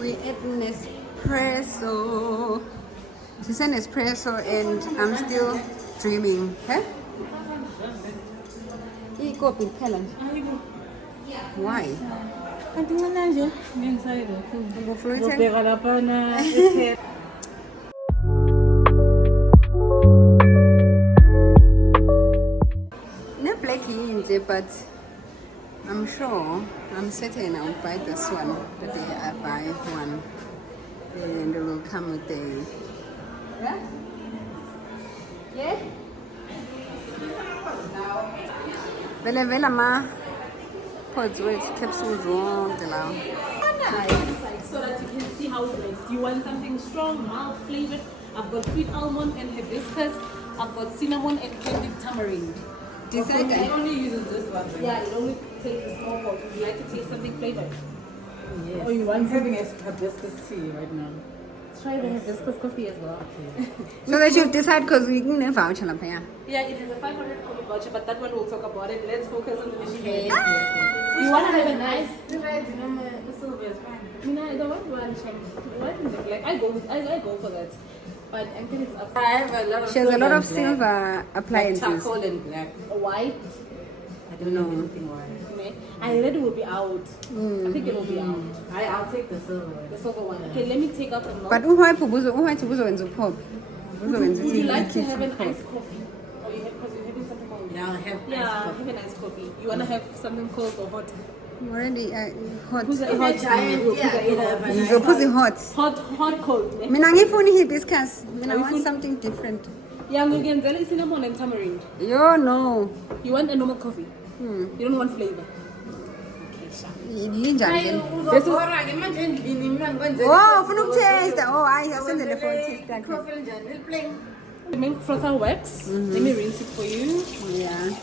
We ate Nespresso. She said Nespresso and I'm still dreaming. Huh? Go pin pellet. Why? Not blacky, but I'm sure, I'm certain I'll buy this one the day I buy one, and it will come with the. Yeah? Yeah? Vela ma pods with capsules on the now. So that you can see how it tastes. You want something strong, mild flavored. I've got sweet almond and hibiscus. I've got cinnamon and candied tamarind. Decide It only uses this one. Yeah, it only takes a small pot. Would you like to taste something flavored? Yes. Oh, you want having a hibiscus tea right now? Try the hibiscus coffee as well. So that you decide because we can never voucher. Yeah, it has a 500 coffee voucher, but that one we'll talk about it. Let's focus on the machine. Okay. You want to have a nice. The red, the silver is fine. I don't want one check. Like I go for that. But I think it's up. I have a lot of. She has a lot of silver appliances. Like charcoal and black. White. I don't know anything white. I read it will be out. I think it will be out. I'll take the silver one. The silver one. Okay, let me take out the milk. But why to pop? Would you like to have an iced coffee? Or you have, because you're having something called. Yeah, I'll have have an iced coffee. You wanna have something cold or hot? Already hot. Who's a hot? So pussy hot. Hot cold. Eh? Mina ngifuni hibiscus. Mina want something different. Yeah, we can tell cinnamon and tamarind. Yo no. You want a normal coffee? You don't want flavor. This is. Oh, for no taste. Oh, I send it for taste. The milk frother works. Let me rinse it for you. Yeah.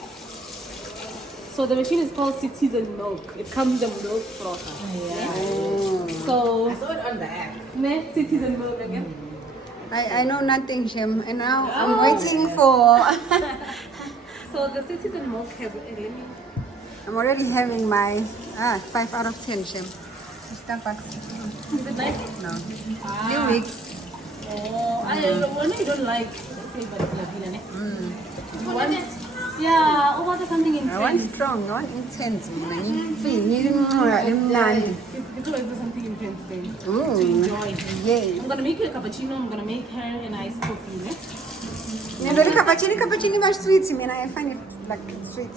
So the machine is called Citiz Milk. It comes with a milk frother. Oh. So I saw it on the app. Citiz Milk again. I know nothing, Shem, and now I'm waiting for. So the Citiz Milk has a limit. I'm already having my 5 out of 10, Shem. Step back. Is it nice? No. Few weeks. Oh, I know you don't like flavor. Yeah, or what something intense? I want strong, I want intense. Get something intense then. Ooh. To enjoy. Yay. I'm gonna make you a cappuccino. I'm gonna make her a nice coffee. Yeah, the cappuccino much sweet. I mean, I find it like sweet.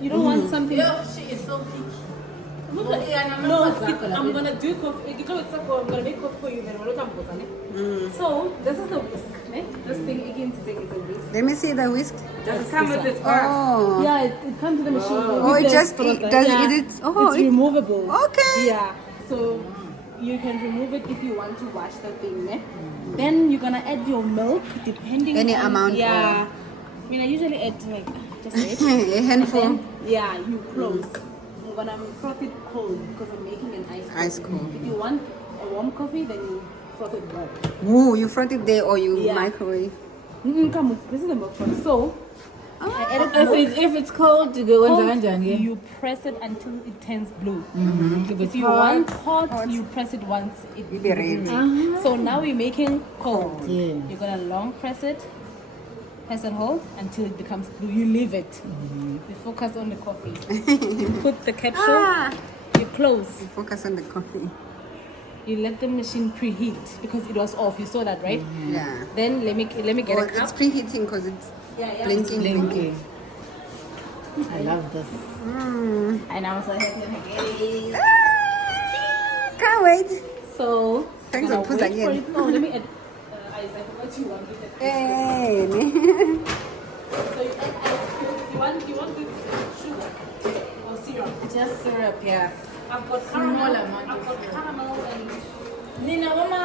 You don't want something. She is so picky. No, I'm gonna do coffee. I'm gonna make coffee for you. Then So this is the whisk. This thing again today is a whisk. Let me see the whisk. Does it come with this Oh. Yeah, it comes to the machine. Oh, it just does it? Oh, it's removable. Okay. Yeah, so you can remove it if you want to wash the thing. Then you're gonna add your milk depending Any on amount. Yeah, I mean I usually add like just A handful. then, yeah, you close. I'm gonna froth it cold because I'm making an ice cold. If you want a warm coffee, then you froth it warm. Ooh, you froth it there or you Yeah. microwave? Come on, this is the milk froth. So I added If it's cold, you go you press it until it turns blue. If you want hot, you press it once it Be ready. So now we're making cold. Yeah. You're gonna long press and hold until it becomes blue. You leave it. You focus on the coffee. You put the capsule. You close. Focus on the coffee. You let the machine preheat because it was off. You saw that, right? Yeah. Then let me get Oh, a it's cup. preheating because it's blinking. Blinky. I love this. And I was like, Can't wait. so Thanks I'm for gonna putting wait for in. it. Oh, let me add ice. I forgot you wanted it. Hey. So you add ice cube. You want with sugar or syrup? Just syrup, yeah. I've got Small caramel. amount I've of got syrup. caramel and Nina, Mama,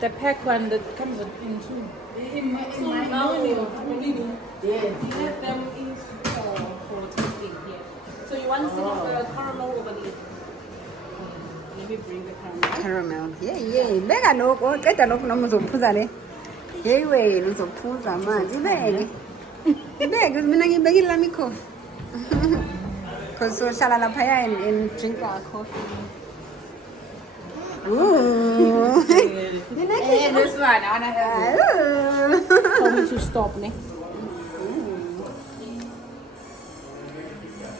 the pack one that comes in two. so now we Yes. have them in for tasting here. So you want caramel or vanilla? Let me bring the caramel. Caramel. Yeah. Beka lokho, qeda lokho noma uzophuza le. Hey wena uzophuza manje. Ibeke mina ngibekile lami coffee. Because so shala lapha and drink our coffee. Ooh. And this one, I wanna have it. Tell me to stop, ne?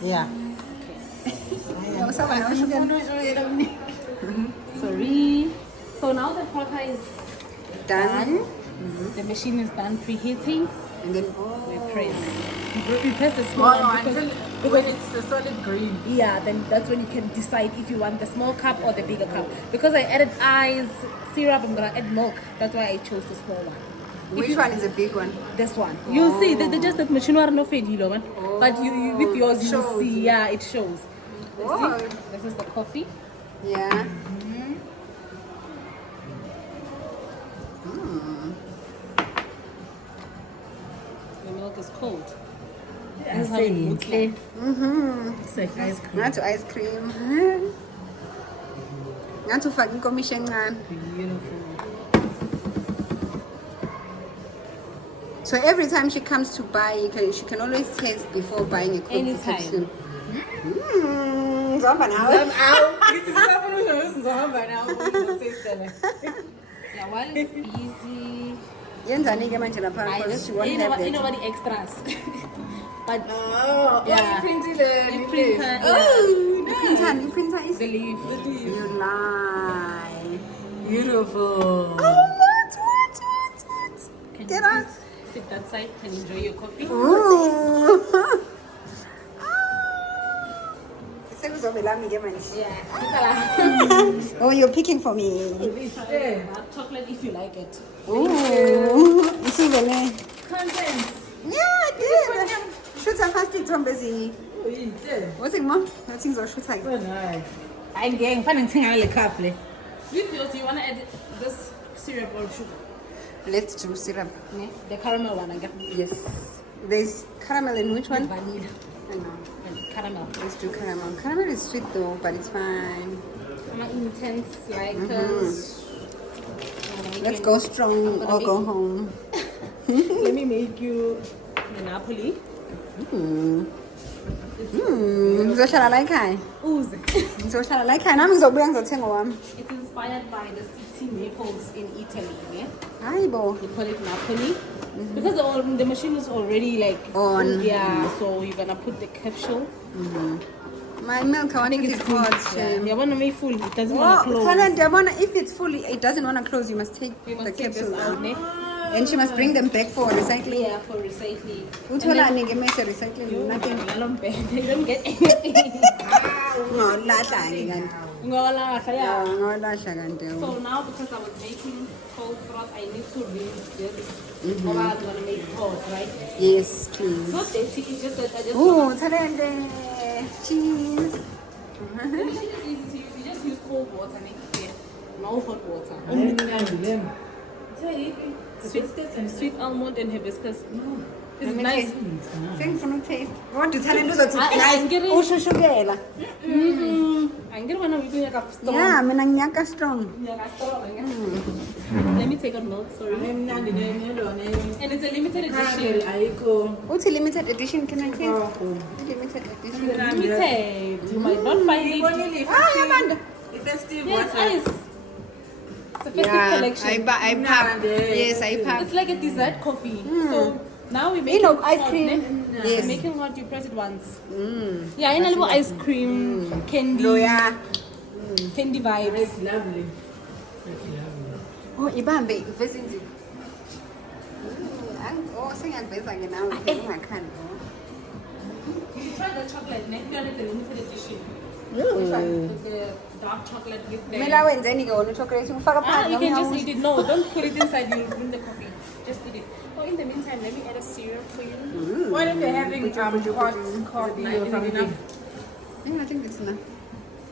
Yeah. Sorry. So now the frother is Done. The machine is done preheating. And then We press. We press the small one until when it's a solid green. yeah, then that's when you can decide if you want the small cup or the bigger cup. Because I added ice, syrup, I'm gonna add milk. That's why I chose the small one. which one is a big one? This one. You'll see, they just that machine are no fade, one. But you with yours, you will see, yeah, it shows. Oh. See? This is the coffee. Yeah. The milk is cold. Yeah, This is how it looks like. It's like ice cream. Ngathi ice cream. Ngathi ufaka inkomishi encane. Beautiful. So every time she comes to buy, she can always taste before buying a coffee. Anytime. Zohamba nawe. Yeah, while it's busy, Yenzani ke manje lapha I because just she won't you have know that. what the extras. But Oh, yeah, the printer, The printer is the leaf. you lie. Beautiful. What? Can Get you us. please sit that side and enjoy your coffee? Ooh. Sekuzobelami ke manje. Yeah. Oh, you're picking for me. Dark chocolate if you like it. Ooh. Isivele. Content. Yeah, I did. Shutha fast ithombe ezinye. What's it, Mom? Nothing zoshutha. So nice. I ain't finding thing I like up. With yours, do you want to add this syrup or sugar? Let's do syrup. Yeah. The caramel one again. Yes. There's caramel in which one? Vanilla I know. and caramel. Let's do caramel. Caramel is sweet though, but it's fine. I'm not intense like Let's go strong or go home. Let me make you the Napoli. Ngizohlala la ekhaya. Ooze. Ngizohlala la ekhaya. Nami ngizobuya ngizothenga wami. It's inspired by the Citiz Milk in Italy. Yeah? Hayibo. They call it Napoli. Because the machine is already like On. Yeah, so you're gonna put the capsule. My milk, I want it full. hot. Yeah, you wanna make full. It doesn't Oh, wanna close. Thalente, Yabona, if it's fully, it doesn't want to close, you must take You must the take this capsule out, out. ne? And she must bring them back for recycling. Yeah, for recycling. Uthola nike mase recycling nothing. You don't get anything. Ngolahla ke kanti. Ngolahla, yeah. Ngolahla kanti. So now because I was making cold froth, I need to rinse this. Or I'm gonna make hot, right? Yes, It's please. not dirty, it's just that I just Oh, Thalente. Cheese. the machine is easy to use. You just use cold water and make it no hot water. Sweet almond and hibiscus. It's Let me nice. taste. Sengifuna ukutaste. Kodwa uThalente uzothi I'm nice. getting- Ushushukela. I'm gonna wanna be like a strong. Yeah, mina ngiyaka strong. Let me take a note, sorry. And it's a limited edition. Uthi limited edition can I taste? Limited edition. Limited. You might not find it. Yamanda. Yeah, it's ice. It's a festive Yeah, collection. I pop. Yes, I pop. It's like a dessert coffee. So now we make You know, it ice hot, cream. ne? Yes. Making hot, you press it once. Yeah, in a little ice cream, candy, Loya. candy vibes. Lovely. Oh, ibambe ivesinzi. Oh, sengiyaveza ke nawe ungakhani. Try the chocolate, ne? You want the limited edition. Which one? The dark chocolate with the... Kumele wenzeni ke wona chocolate ufaka phansi. you can just eat it. No, don't put it inside. You'll ruin the coffee. Just eat it. Oh, in the meantime, let me add a syrup for you. What if you're having hot coffee or something? I think it's enough.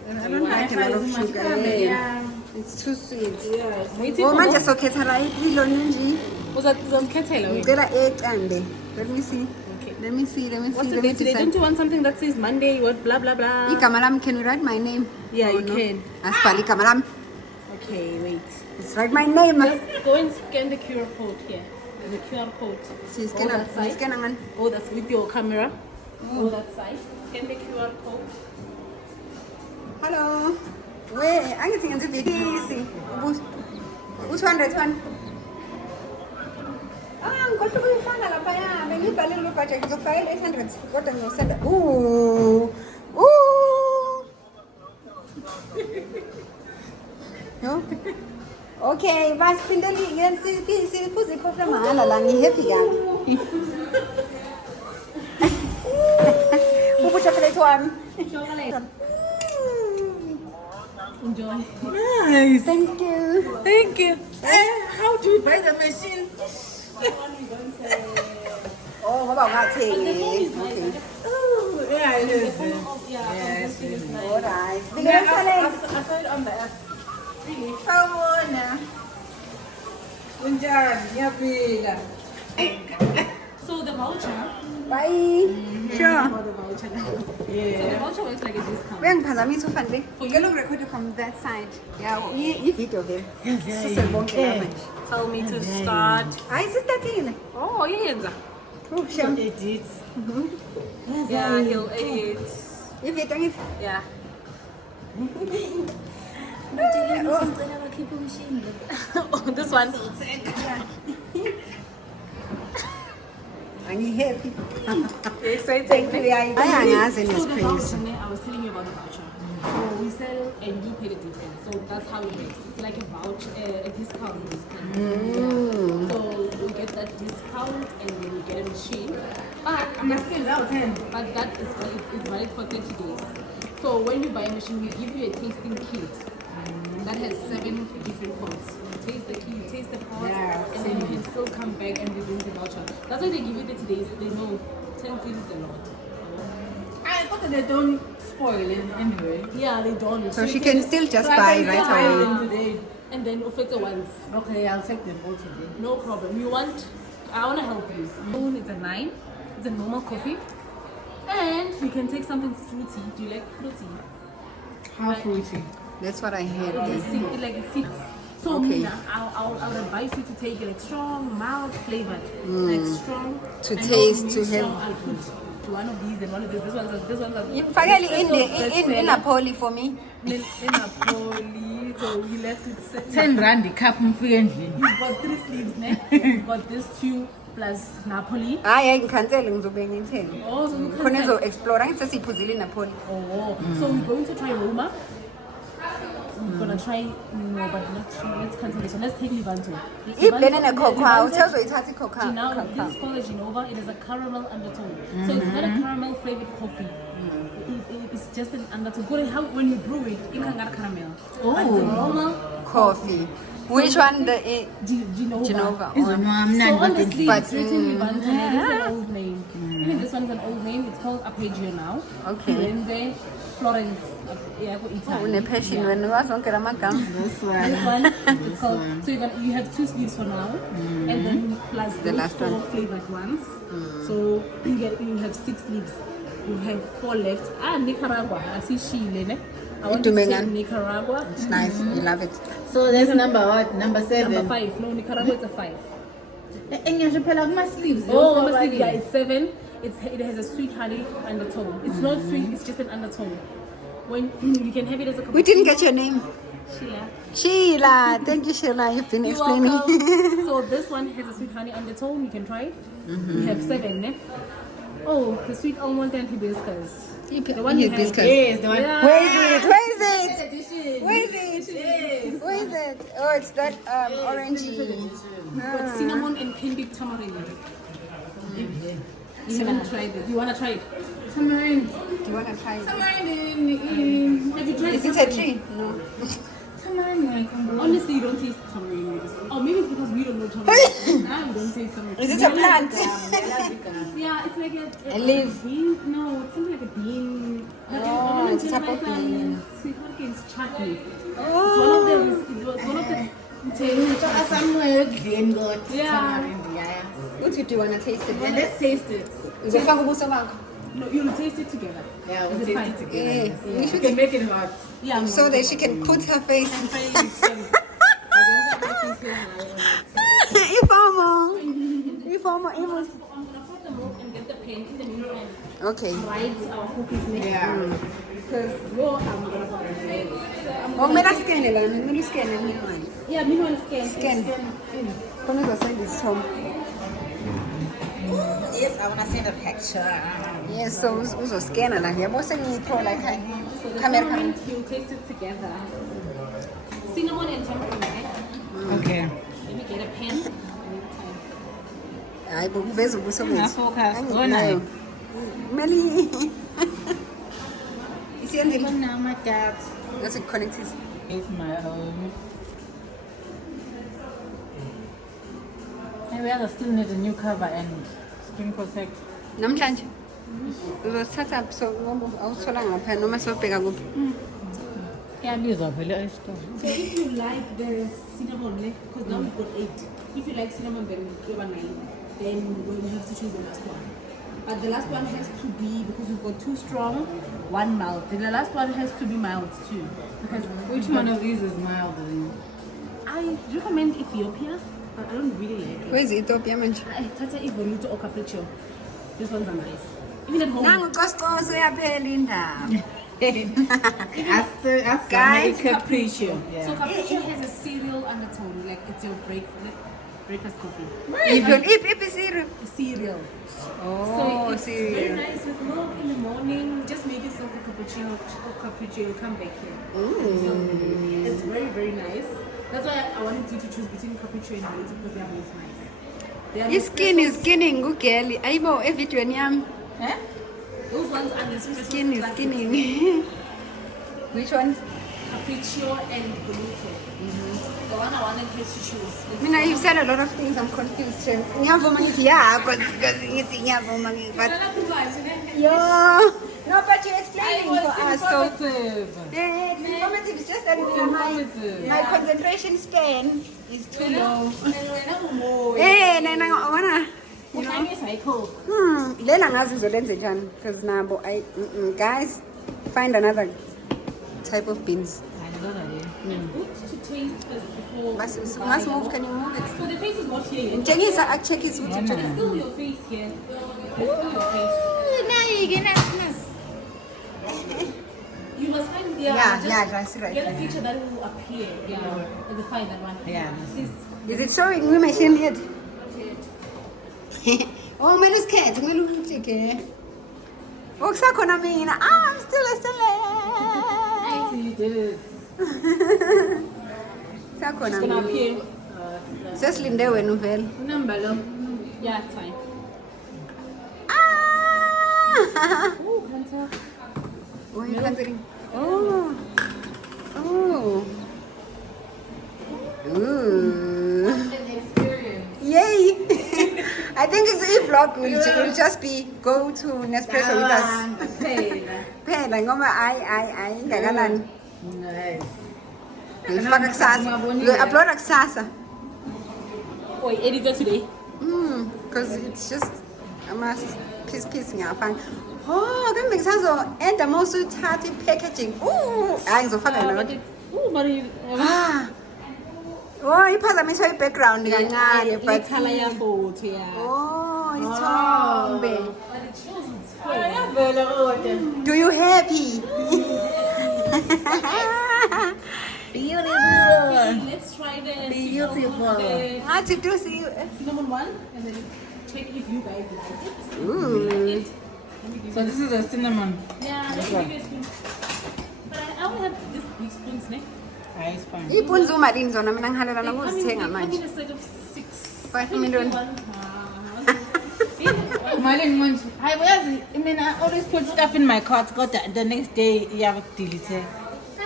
I you don't want like a lot of sugar. Yeah. It's too sweet. Yeah. Waiting Oh, for manje what? sokhetha la ilo nje. Uzamkhethela wena. Ngicela ecande. Let me see. Okay. Let me see. What's the Let me date today? decide. Don't you want something that says Monday, what, blah, blah, blah? Igama lami, can you write my name? Yeah, Oh, you no. can. Asibhale igama lami. Okay, wait. Let's write my name. Just go and scan the QR code here. The QR code. Si Go scan that side. scan ngani? Go that's with your camera. Go that side. Scan the QR code. Hello. Where? Angithi ngenze ividisi. Which one, that one? Ngikhohle ukuyifaka laphaya. Bengibhalile lo-budget ngizofakela 800 kodwa ngiyosenda. No? Okay, basiphindele siphuze ikhofi lamahhala la ngihappy kabi. Chocolate one. Enjoy. Nice. Thank you. Thank you. How do you buy the machine? Oh, what about that? Okay. Oh, yeah, it is. Yes. Alright. I saw it on the app. Really? Come on now. Bunjan, yapila. So the voucher. Bye. Sure. For the voucher now. So the Yeah. voucher works like a discount. Uyangiphazamisa ufande. Ngeke record from that side. Yeah, i-video vele. Sisebonke la manje. Tell me to start. Hayi sistartile. Oh, yeah. Oh, sure. Edit. Yeah, he'll edit. I-video ngithi. Yeah. Oh, this one. Angihappy. Exciting. Ayangazi So the Nespresso. voucher, I was telling you about the voucher. So we sell and you pay the difference. So that's how it works. It's like a voucher, a discount. So we get that discount and we get a machine. But that is valid for 30 days. So when you buy a machine, we give you a tasting kit that has 7 different pods. You taste the key, you taste the pods, and then you can still come back and redeem the voucher. That's why they give you 30 days. They know 10 things is a lot. I thought that they don't spoil it anyway. Yeah, they don't. So she can still just buy right away. Today. And then offer once. Okay, I'll take them all today. No problem. I want to help you. It's a 9. It's a normal coffee. And you can take something fruity. Do you like fruity? How fruity? That's what I heard. Like a seed. So Okay. I would advise you to take it like strong, mild flavored. Like strong. To and taste, not to really have- strong. I'll put one of these and one of these. This one's a Finally in Napoli for me. in Napoli. So we left it 10 rand the cup mfike endlini. You've got 3 sleeves, ne? You've got this 2 plus Napoli. Hayi ngikhansele ngizobe ngithele. Oh, so you Khona can ezo-explora ngithi sesiyiphuzile iNapoli. Oh, so we're going to try Roma. We're gonna try no, but let's cancel this one. Let's take Levanto. Ibhene necocoa. Uthe uzoyithatha icocoa. Now this is called a Genova. It is a caramel undertone. So it's not a caramel flavored coffee. It's just an undertone. When you brew it, it can get caramel. But it's a normal Coffee. Which one? The Genova. Genova. Is or- it no, I'm So not on the going to sleeve, But, it's written Levanto. It is an old name. Even this one is an old name. It's called Arpeggio now. Okay. Firenze, Florence. Yeah, Italy. Une-passion wena wazonke la magama. This This one. one is called. So you have 2 sleeves for now, and then plus The those last 4 one. flavored ones. So you have 6 sleeves. You have 4 left. Nicaragua. I see Chile. Ne? I want to take Itumengan. Nicaragua. It's nice. You love it. So that's number what? Number 7. Number 5. No, Nicaragua is a 5. Engyashiphela kuma sleeves. Oh, number 6. Yeah, it's 7. It has a sweet honey undertone. It's not sweet. It's just an undertone. When you can have it as a cup. We didn't get your name. Sheila. Sheila. Thank you, Sheila. You've been You're explaining. welcome. So this one has a sweet honey undertone. You can try it. We have 7. Ne? Oh, the sweet almond and hibiscus. The one you had. Hibiscus. Yes, the one. Yeah. Where is it? Where is it? Edition. Where is it? Where is it? Oh, it's that orangey. Got cinnamon and candied tamarind. You haven't tried it. You wanna try it? Tamarind. Do you want to try it? Tamarind in. Have you tried Is it a tree? No. Tamarind like. Honestly, you don't taste tamarind. Oh, maybe it's because we don't know tamarind. I don't taste tamarind. Is it a plant? Yeah, it's like A leaf. bean. No, it's something like a bean. Oh, it's a type of bean. It's chutney. Oh. It was one of the Somewhere again got Yeah. tamarind. Yeah. What do you want to taste it? Yeah, let's taste it. Uzofaka ubuso bakho. No, you'll taste it together. Yeah, we'll Is it taste fine? it together. Yes. We You should can make it hot. Yeah, so that she can put her face. Informal. I'm gonna put the milk and get the pen in the meantime. Okay. Write our coffee's name. Yeah. Because I'm gonna Oh, me la scan la, me la scan ni one. Yeah, me one scan. Scan. Kono go send this home. Yes, I wanna send a picture. Yes, so uzo scan la. Yabo sengithola ekhaya. So the Camera. tamarind, you'll taste it together. Cinnamon and tamarind, right? Okay. Let me get a pen. Hayi bokuveza ubuso bethu. Ngafocus. Anginayo. Mali. Isiyenzile. Now my dad Let's connect this. is my home. I will still need a new cover and screen protect. Namhlanje. Uzothatha so ngoba awuthola ngapha noma sobheka kuphi. Iyabizwa phela esitolo. So if you like the cinnamon, because now we've got 8. If you like cinnamon, then you have 9. Then we'll have to choose the last one. But the last one has to be, because we've got 2 strong, 1 mild. Then the last one has to be mild too. Because Which one of these is mild? I recommend Ethiopia, but I don't really like it. Where is Ethiopia manje? Tata Evoluto or Capriccio. These ones are nice. Even at home. Nangu qosqoso yaphela indaba. Guys, capriccio. So Capriccio has a cereal undertone, like it's your breakfast coffee. If cereal. Cereal. Oh, So it's very cereal. nice with milk in the morning. Just make yourself a cappuccino or Capriccio. Come back here. It's very, very nice. That's why I wanted you to choose between Capriccio and Vlogmas because they are both nice. They are Iskin Nespresso- is skinning ugeli. Ayibo evidweni yami. Huh? Those ones are Nespresso Skin is classics. skinning. Which one? Capriccio and Voluto. The one I wanted her to choose. Mina, you said a lot of things. I'm confused. Ngiyavuma ngithi yeah, because ngithi ngiyavuma ngithi but yo. No, but you're explaining for us. So yeah, it's informative. It's just that my concentration span is too low. Hey, nena, I wanna. You know. Lela ngazi izolenze njani because nabo I guys find another type of beans. Good to taste first before. Must move. Can you move it? So the face is not here yet. Njengisa check it with There's still your face here. There's still your face. You must find just that's right. get a picture that will appear. Yeah, as a final one. Yeah. This Is it showing me machine yet? Oh, kumele usikhethe, kumele uklike. Okusakhona mina. I'm still You did it. Sakhona is gonna mina. appear. Sesilinde wena uvela. Number low. Yeah, it's fine. Ah! Oh, Hunter. Oh, you can't drink. Oh. Oh. Ooh. Yay! I think it's a vlog. Will just be go to Nespresso with us. Phela ngoba I ingakanani. Nice. Ngifaka kusasa. Upload kusasa. Wait, editor today. Because it's just a piece ngiyafana. Oh, kambe ngisazo-enda uma usuthatha i-packaging. Hayi ngizofaka yona. Oh, but Ah. Oh, iphazamiswa i-background kancane but color your photo, yeah. oh, isithombe. But it shows it's Do you happy? Beautiful. Let's try the Beautiful. Ngathi do see you. cinnamon one and then check if you guys like it. Ooh. So this is a cinnamon. Yeah, let me give you a spoon. But I only have this big spoons, ne? It's fine. Ipunzi umalini zona mina ngihalela nokuzithenga Come manje. in a set of 6. 5 million. Marlene wants. I mean, I always put stuff in my cart. Got that the next day you have to delete it.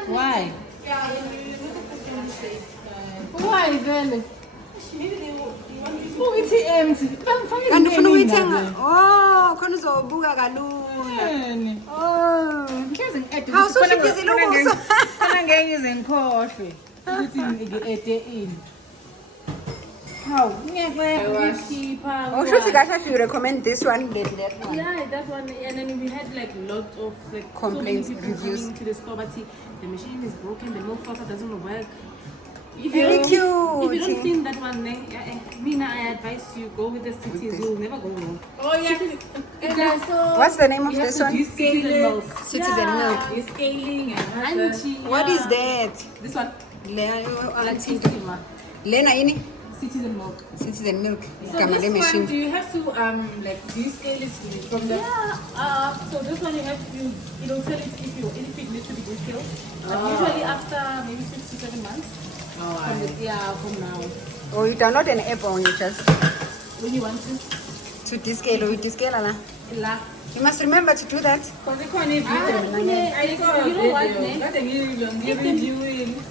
Why? Why then? Maybe they want you Oh, it's empty. Kanti ufuna uyithenga. Oh, khona uzobuka kalula. Oh. Awusuhliphizile ubuso. Khona ngeke ngizengikhohlwe ukuthi ngi-ede ini. Hawu, ngiyakwenza. Oh, shuthi kahle you recommend this one than that one. Yeah, that one, and then we had like lots of like Complaints, so many people reviews. coming to the store, but see, the machine is broken, the milk frother doesn't work. If Very If cute. you don't clean that one, Mina, I advise you go with the Cities. You'll never go wrong. Oh, yeah. And also, What's the name of you have this to one? descale Citizen it. Milk. Citizen Milk. Descaling and Auntie, What is that? This one. Lena, Lena ini? Citizen Milk. Citizen Milk. So Gamma this one, machine. do you have to like descale it from the? So this one you have to, it'll tell it if it needs to be descaled. But usually after maybe 6 to 7 months. From now. Or you download an app on you just When you want to descale or you descale. La. You must remember to do that. Because they can't even You know what, ne?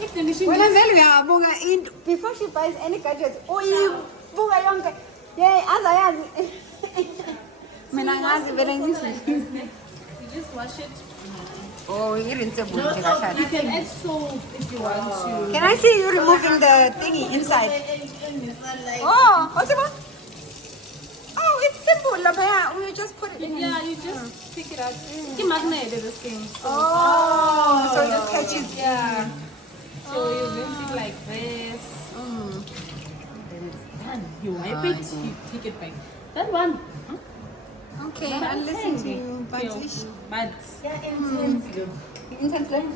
If the machine When I'm very before she buys any gadgets, oh, you bunga yonke. Yay, azayazi. Mina ngazi vele ngisi. you just wash it. Oh, irinse You can add soap if you want to. Can I see you removing the thingy inside? Oh, what's it? Oh, it's simple. You just put it in. Yeah, you just pick it out. It's magnetic, this thing. Oh, so it just catches. Yeah. So you rinse it like this. Then it's done. You wipe it, you take it back. That one. Okay, I'll listen to you. But But intense learning.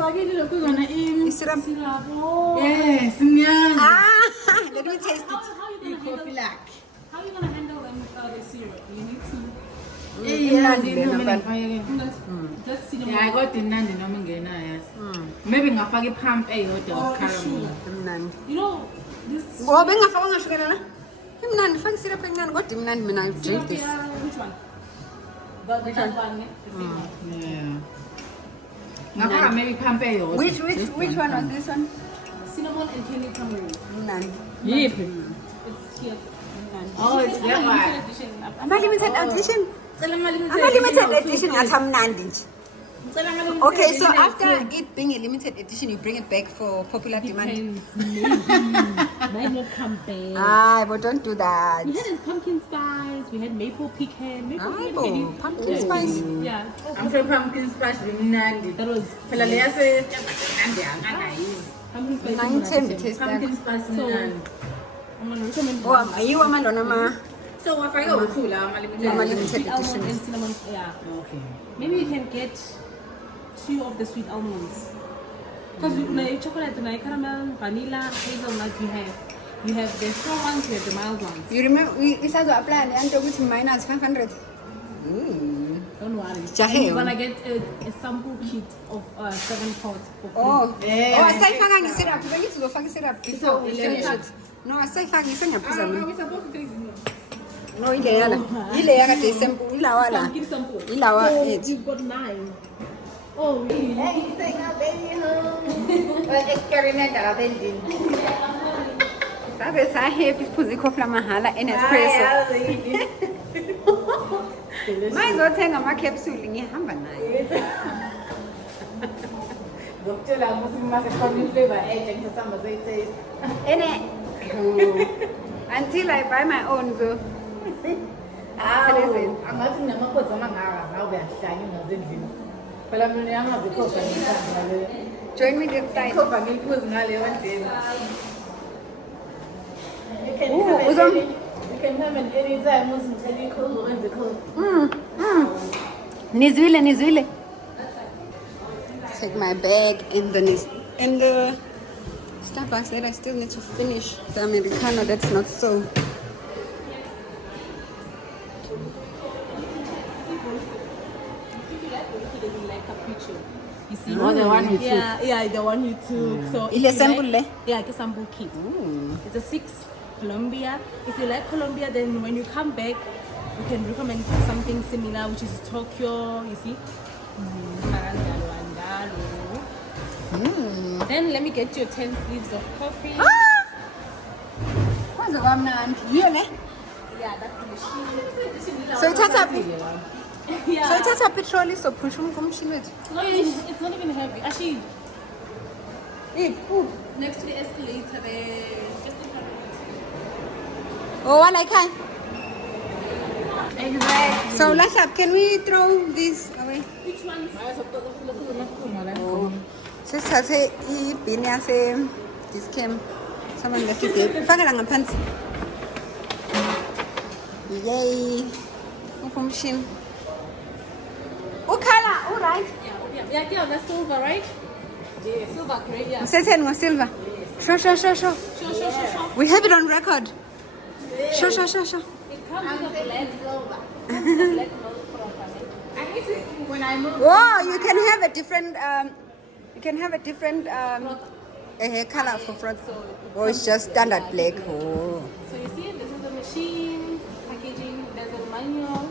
Is it up? Yes, yeah. Ah, let me taste it. How are you gonna handle them without the syrup? You need to just cinnamon. Yeah, I got the nandi nomingena, yes. Maybe ngafaka pump eyodwa of caramel. Mnandi. You know this. Ngoba engafaka ngashukela la. Imnandi faka syrup encane kodwa imnandi mina I drink this. Which one? That one, yeah? The same one. Yeah. Ngafaka maybe pump eyodwa. Which one was this one? Cinnamon and candy tamarind. Mnandi. Yiphi? It's here. Oh, it's that one. Limited edition. Limited edition ngathi amnandi nje. Okay, so after it being a limited edition, you bring it back for popular demand. Depends, maybe. Might not come back. Ah, but don't do that. We had pumpkin spice, we had maple pecan, Pumpkin spice. Yeah. I'm sure pumpkin spice bimnandi. That was Phela leya nandi anganayizi. pumpkin spice. 910 taste Pumpkin that. spice So, nandi. I'm gonna recommend Oh, ayiwa amalona ma So wafaka uthula ama limited. sweet almond editions. and cinnamon. Yeah. Okay. Maybe you can get 2 of the sweet almonds. Because chocolate, caramel, vanilla, hazelnut, you have the strong ones, you have the mild ones. You remember we started applying and with minus 500. Don't worry. Jahe. You're gonna get a sample kit of 7 pots for free. Oh, Yeah. asayifaka ngesyrup. Bengizofaka isyrup before we finish it. No, asayifaka ngisengaphuza Are mina. we supposed to take No, ile yala. Ile yakade isempu ilawa la. Give sample. Ilawa So it. you've got 9. Oh, really? Hey, you take our baby home. Well, experiment abendini. Sabe sahappy siphuza ikhofi lamahala enespresso. Mayizothenga ama-capsule ngihamba naye. Ngokutshela ukuthi mase khona iflavor entsha ngithathamba soyitaste. Ene. Until I buy my own so. Hawu, angathi nginamaphozi amangaka ngawe uyahlanya ungazendlini. Phela mina yangazi ikhofa ngiyithanda ngaleyo. Join me this side. Ikhofa ngiliphuzi ngaleyo ndlela. You can come at any time once ngicela ikhofa wenze ikhofa. Nizwile. Take my bag in the Starbucks that I still need to finish. The Americano that's not so. You see? Oh, the one you took. Yeah, the one you took. So Ile if you sample like- le? Yeah, the sample kit. It's a 6 Colombia. If you like Colombia, then when you come back, we can recommend something similar, which is Tokyo. You see? Then let me get you 10 sleeves of coffee. What's the one now? Here, ne? Yeah, that's the machine. So it's a Yeah. So it's a petrol so push kumshini wethu. No, it's not even heavy. Actually, next to the escalator there. Just in front of it. Oh, I like hi. Exactly. So last up, can we throw this away? Which ones? Sisithathe ibhini yase discam. Someone left it there. Fakela ngaphansi. Yay. Machine. Ukhala, all right. Yeah, that's silver, right? Yeah, silver, great, yeah. Sethen ngo silver. Sure. Sure. We have it on record. Sure. It comes with a black silver. Black milk from Thalente. When I move. Whoa, you can have a different color for front. Or it's just standard black. Oh. So you see, this is the machine, packaging, there's a manual,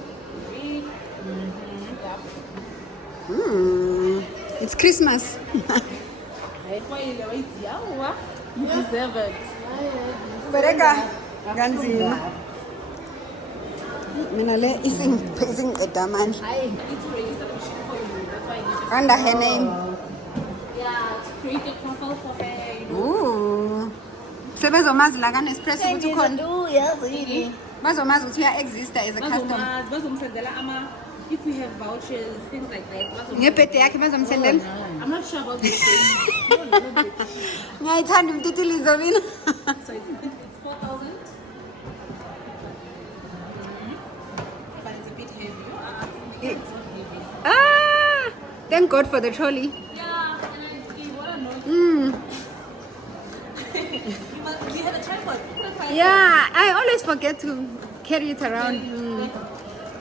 read. Yeah. It's Christmas. You deserve it. Bereka ganzima. Mina le ising edaman. I need to register the machine for you. That's why I need to. Under her name. Yeah, to create a profile for her. You know. Ooh. Sebezomazi la ka Nespresso ukuthi khona. Yes. Bazomazi ukuthi uya exista as a customer. Bazomsendela if we have vouchers, things like that. Ngebhede yakhe bazomsendela. I'm not sure about this thing. Ngiyayithanda umtitilizo mina. So it's 4,000. But it's a bit heavy. It's not heavy. Thank God for the trolley. Yeah, and what a noise. You have a tripod. Yeah, I always forget to carry it around.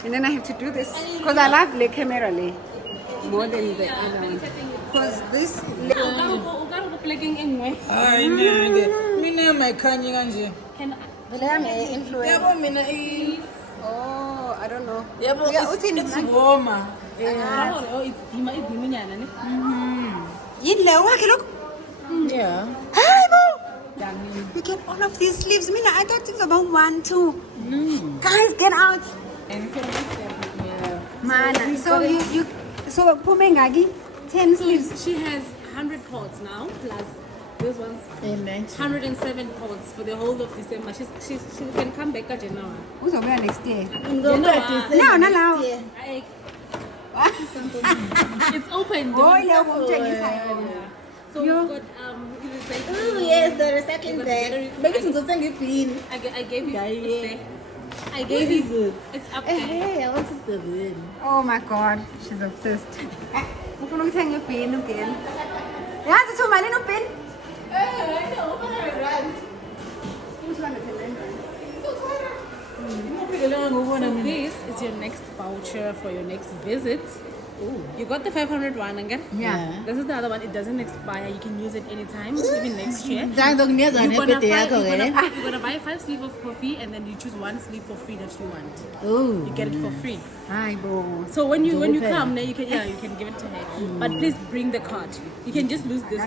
And then I have to do this because I love the camera more than the other one. Because this. Mina my kanye kanje. Yabo mina Oh, I don't know. yabo Yeah, uthini it's manje? warmer. Oh, it's diminyana, ne? Yini leyo wakhe lokho? Yeah. Hi, Mo! You get all of these sleeves. Mina, I thought it's about 1, 2. Guys, get out. Yeah. Man, so so Pumengagi, 10 sleeves. She has 100 pods now, plus those ones. Amen. 107 pods for the whole of December. She can come back at January. Who's over here next year? No, no. It's open. Oh, yeah, So we've got Oh yes, the recycling bag. Maybe since I think it's I gave you. Yeah. It's there. I gave you. It's up there. Hey, I want to win. Oh my God, she's obsessed. I'm going to take your pin again. Yeah, that's all my little pin. I know. Who's one of So this is your next voucher for your next visit. Ooh. You got the 500 one again? Yeah. This is the other one. It doesn't expire. You can use it anytime, even next year. You're gonna buy 5 sleeves of coffee and then you choose 1 sleeve for free that you want. Oh. You get it for free. Hi, bo. So when you come, then you can give it to her. But please bring the card. You can just lose this,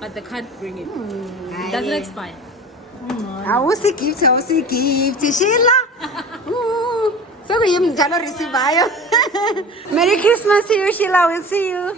but the card bring it. It doesn't expire. I will see gift, Sheila. So we receive Merry Christmas to you, Sheila. We'll see you.